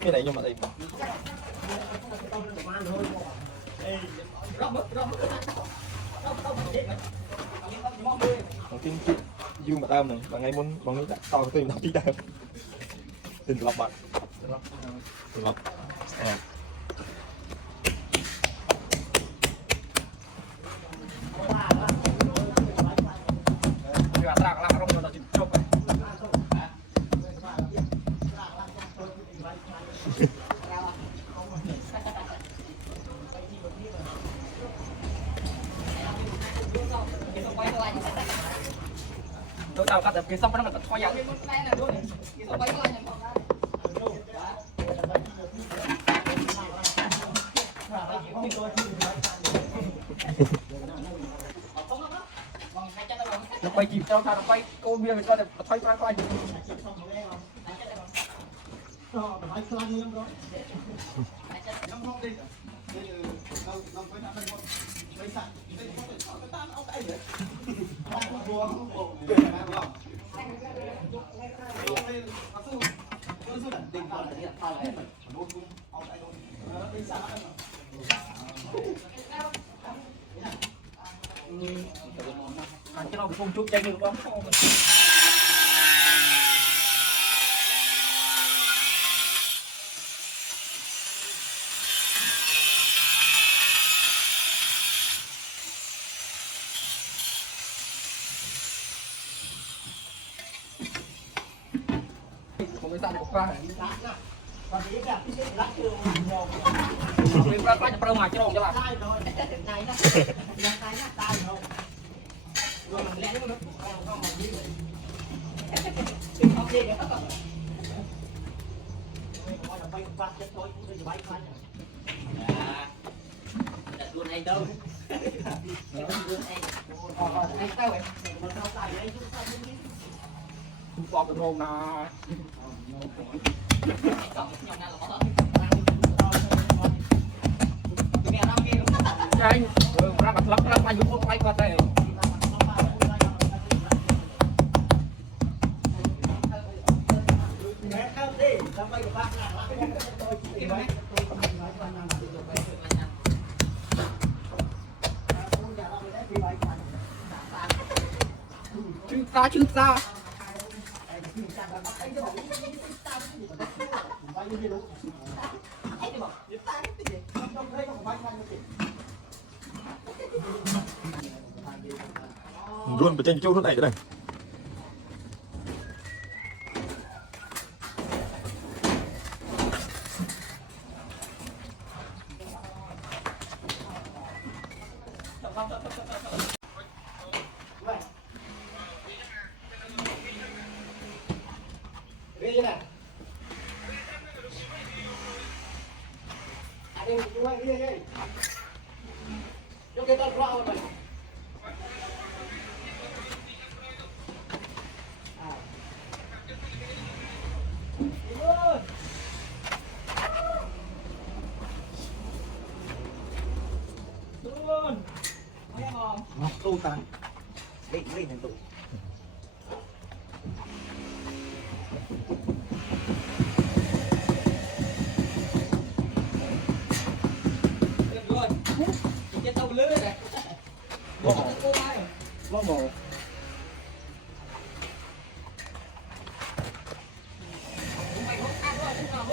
cái này nhưng mà đây tiếng dương mà tao này là ngay muốn bằng cái to cái tiền nào tí tao tiền lọc bạn tiền lọc tôi đào cắt cái xong nó là thoái nhau nó quay chìm theo thằng nó quay cô bia mình coi được thoái quay cái nó bị phun chút chanh được không? Không biết sao được qua này. Mình qua qua cho mà cho bạn. Luôn hay đâu. Bỏ cái hồn nào. Anh ra mặt lắc ra dùng một quay qua đây. Chứ ta luôn phải tranh châu nó này thế này tu tan đi lên thành tụ